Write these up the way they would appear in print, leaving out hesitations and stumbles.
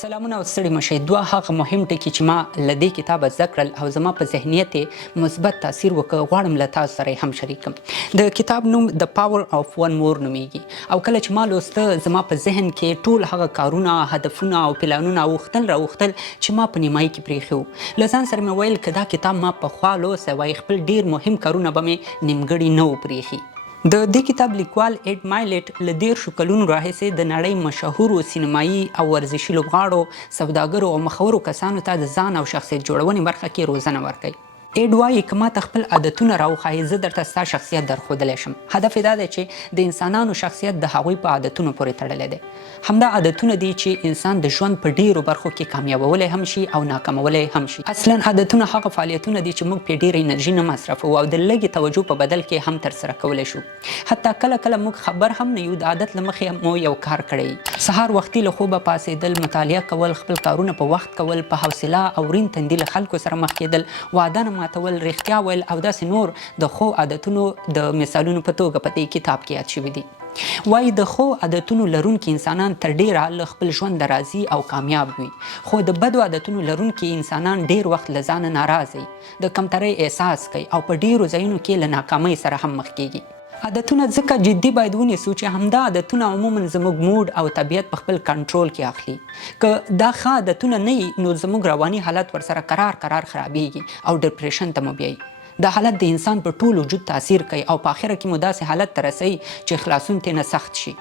سلامونه او ستړي مشئ. دوه هغه مهم ټکي چې ما له دې کتابه زده کړل او زما په ذهنیت یې مثبت تاثیر وکړ غواړم له تاسو سره یې هم شریک کړم. د کتاب نوم د پاور آف ون مور نومیږي او کله چې ما لوسته زما په ذهن کې ټول هغه کارونه، هدفونه او پلانونه راوختل چې ما په نیمایي کې پرېښي وو. له ځان سره مې ویل که دا کتاب ما پخوا لوستی وای خپل ډېر مهم کارونه به مې نیمګړي نه وو پرېښي. د دې کتاب لیکوال ایډ مایلټ له 10 کلونو راهیسې د نړۍ مشهورو سینمایي او ورزشي لوبغاړو، سوداګرو او مخورو کسانو ته د ځان او شخصیت جوړونې برخه کې روزنه ورکوي. ایډ وایي که ما ته خپل عادتونه راوښایي زه درته ستا شخصیت درښودلی شم. هدف یې دا دی چې د انسانانو شخصیت د هغوی په عادتونو پورې تړلی دی. همدا عادتونه دي چې انسان د ژوند په ډیرو برخو کې کامیابولی هم شي او ناکامولی هم شي. اصلا عادتونه هغه فعالیتونه دي چې موږ پرې ډیره انرژي نه مصرفوو او د لږې توجه په بدل کې هم ترسره کولی شو. حتی کله کله موږ خبر هم نه یو د عادت له مخې مو یو کار کړی. سهار وختي له خوبه پاڅېدل، مطالعه کول، خپل کارونه په وخت کول، په حوصله او ورین تندي له خلکو سره مخ کېدل، وعده نه ماتول، رښتیا ویل او داسې نور د ښو عادتونو د مثالونو په توګه په دې کتاب کې یاد شوي دي. وایي د ښو عادتونو لرونکي انسانان تر ډیره له خپل ژوند راضي او کامیاب وي، خو د بدو عادتونو لرونکي انسانان ډیر وخت له ځانه ناراضه وي، د کمترۍ احساس کوي او په ډیرو ځایونو کې له ناکامۍ سره هم مخ کیږي. عادتونه ځکه جدي باید ونیسو چې همدا عادتونه عموما زموږ موډ او طبیعت په خپل کنټرول کې اخلي. که دا ښه عادتونه نه وي نو زموږ رواني حالت ورسره قرار خرابېږي او ډپریشن ته مو بیایي. دا حالت د انسان په ټول وجود تاثیر کوي او په آخره کې مو داسې حالت ته رسوي چې خلاصون ترې نه سخت شي.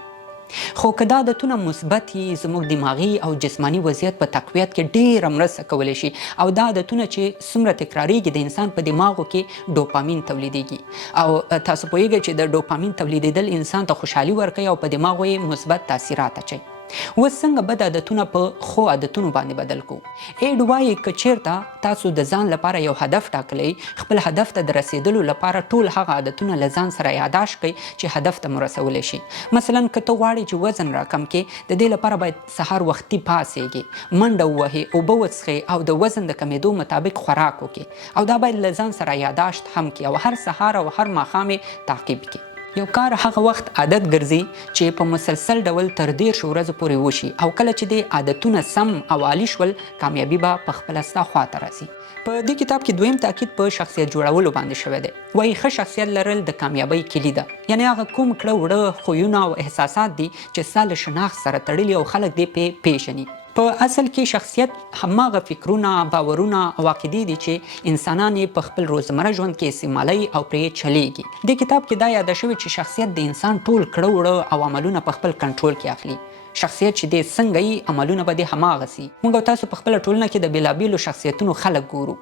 خو که دا عادتونه مثبت وي زموږ دماغي او جسماني وضعیت په تقویت کې ډیره مرسته کولی شي او دا عادتونه چې څومره تکراریږي د انسان په دماغو کې ډوپامین تولیدیږي او تاسو پوهیږئ چې د ډوپامین تولیدېدل انسان ته خوشحالي ورکوي او په دماغو یې مثبت تاثیرات اچوي. اوس څنګه بد عادتونه په ښو عادتونو باندې بدل کړو؟ ایډ وایي که چیرته تاسو د ځان لپاره یو هدف ټاکلی، خپل هدف ته د رسیدلو لپاره ټول هغه عادتونه له ځان سره یاداشت کړئ چې هدف ته مو رسولی شي. مثلا که ته غواړې چې وزن راکم کړې، د دې لپاره باید سهار وختي پاڅېږې، منډه ووهې، اوبه وڅښې او د وزن د کمیدو مطابق خوراک وکړې او دا باید له ځان سره یاداشت هم کړي او هر سهار او هر ماښام یې تعقیب کړي. یو کار هغه وخت عادت ګرځي چې په مسلسل ډول تر 10 ورځو پورې وشي او کله چې د عادتونه سم او عالی شول کامیابي به په خپله ستا خواته راځي. په دې کتاب کې دویم تاکید په شخصیت جوړولو باندې شوی دی. وایي ښه شخصیت لرل د کامیابۍ کلي ده، یعنې هغه کوم کړه وړه خویونه او احساسات دي چې ستا له شناخت سره تړلي او خلک دې پرې پیژني. په اصل کې شخصیت هماغه فکرونه، باورونه او عقیدې دي چې انسانان یې په خپل روزمره ژوند کې استعمالوي او پرې چلیږي. دې کتاب کې دا یاده شوې چې شخصیت د انسان ټول کړه وړه او عملونه په خپل کنټرول کې اخلي. شخصیت چې دی څنګه یي عملونه به دې هماغسې. موږ او تاسو په خپله ټولنه کې د بېلابېلو شخصیتونو خلک ګورو.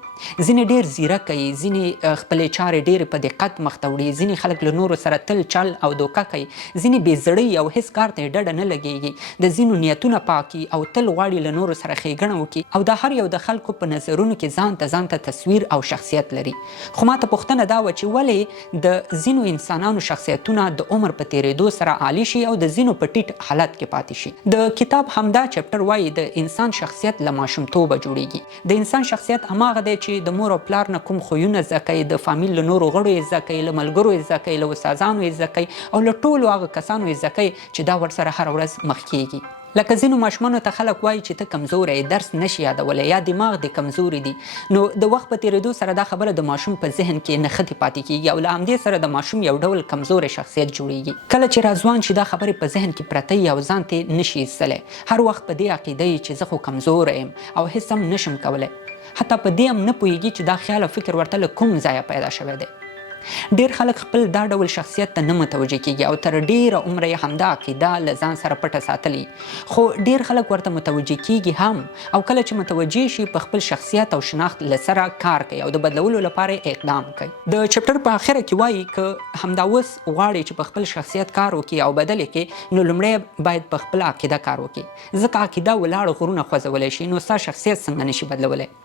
ځینې ډېر ځیرک وي، ځینې خپلې چارې ډېرې په دقت مخ ته وړي، ځینې خلک له نورو سره تل چل او دوکه کوي، ځینې بې زړه او هېڅ کار ته یې ډډه نه لګېږي، د ځینو نیتونه پاکي او تل غواړي له نورو سره ښېګڼه وکړي او دا هر یو د خلکو په نظرونو کې ځان ته تصویر او شخصیت لري. خو ما ته پوښتنه دا وه چې ولې د ځینو انسانانو شخصیتونه د عمر په تېرېدو سره عالي شي او د ځینو په ټیټ حالت کې پاتې شي. د کتاب همدا چپټر وایي د انسان شخصیت له ماشومتوبه جوړیږي. د انسان شخصیت هماغه دی چې د مور او پلار نه کوم خویونه زده کوي، د فامیل له نورو غړو یې زده کوي، له ملګرو یې زده کوي، له استادانو یې زده کوي او له ټولو هغه کسانو یې زده کوي چې دا ورسره هره ورځ مخ کیږي. لکه ځینو ماشومانو ته خلک وایي چې ته کمزوری یې، درس نشي یادولی یا دماغ دې کمزوري دي. نو د وخت په تېرېدو سره دا خبره د ماشوم په ذهن کې نښتې پاتې کیږي او له همدې سره د ماشوم یو ډول کمزوری شخصیت جوړیږي. کله چې راځوان شي دا خبرې په ذهن کې پرته وي او ځان ته نشي ایستلی، هر وخت په دې عقیده یي چې زه خو کمزوری یم او هېڅ هم نشم کولی. حتی په دې هم نه پوهیږي چې دا خیال او فکر ورته له کوم ځایه پیدا شوی دی. ډیر خلک خپل دا ډول شخصیت ته نه متوجه کیږي او تر ډیره عمره یې همدا عقیده له ځان سره پټه ساتلي، خو ډیر خلک ورته متوجه کیږي هم او کله چې متوجه شي په خپل شخصیت او شناخت له سره کار کوي او د بدلولو لپاره اقدام کوي. د چپټر په اخره کې وایي که همدا اوس غواړي چې په خپل شخصیت کار وکړي او بدل یې کړي نو لومړی باید په خپل عقیده کار وکړي، ځکه عقیده ولاړ غرونه خوځولی شي نو ستا شخصیت څنګه نشي بدلولی.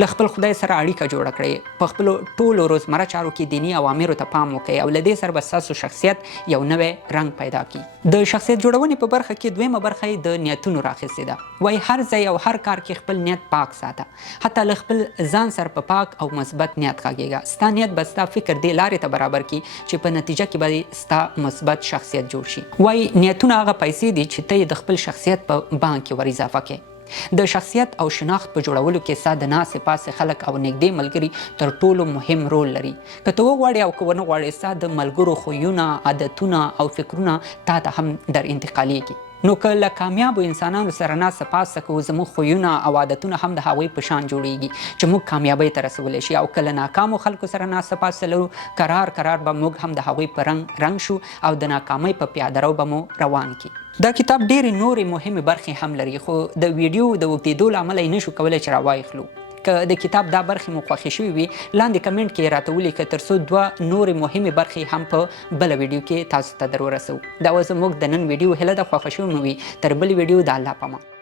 له خپل خدای سره اړیکه جوړه کړئ، په خپلو ټولو روزمره چارو کې دیني اوامرو ته پام وکړئ او له دې سره به ستاسو شخصیت یو نوی رنګ پیدا کړي. د شخصیت جوړونې په برخه کې دویمه برخه یې د نیتونو راخیستې ده. وایي هر ځای او هر کار کې خپل نیت پاک ساته، حتی له خپل ځان سره په پاک او مثبت نیت غږېږه. ستا نیت به ستا فکر دې لارې ته برابر کړي چې په نتیجه کې به ستا مثبت شخصیت جوړ شي. وایي نیتونه هغه پیسې دي چې ته یې د خپل شخصیت په بانک کې ور اضافه کړې. د شخصیت او شناخت په جوړولو کې ساده ناسې پاسې خلک او نږدې ملګري تر ټولو مهم رول لري. که ته وغواړې او که ونه غواړې ستا د ملګرو خویونه، عادتونه او فکرونه تا ته هم در انتقالیږي. نو که له کامیابو انسانانو سره ناسه پاسه کوو، زموږ خویونه او عادتونه هم د هغوی په شان جوړیږي چې موږ کامیابۍ ته رسولی شي. او که له ناکامو خلکو سره ناسه پاسه لرو، کرار به موږ هم د هغوی په رنګ شو او د ناکامۍ په پیاده رو به مو روان کی. دا کتاب ډېرې نورې مهمې برخې هم لري، خو د ویډیو د اوږدېدو له امله یې نشو کولی چې راوایخلو. که د کتاب دا برخې مو خوښې شوي وي، لاندې کمنټ کې راته ولیکه تر څو 2 نورې مهمې برخې هم په بله ویډیو کې تاسو ته در ورسوو. دا و زموږ د نن ویډیو هیله ده، خوښه شوې مو وي. تر بلې ویډیو د الله په امان.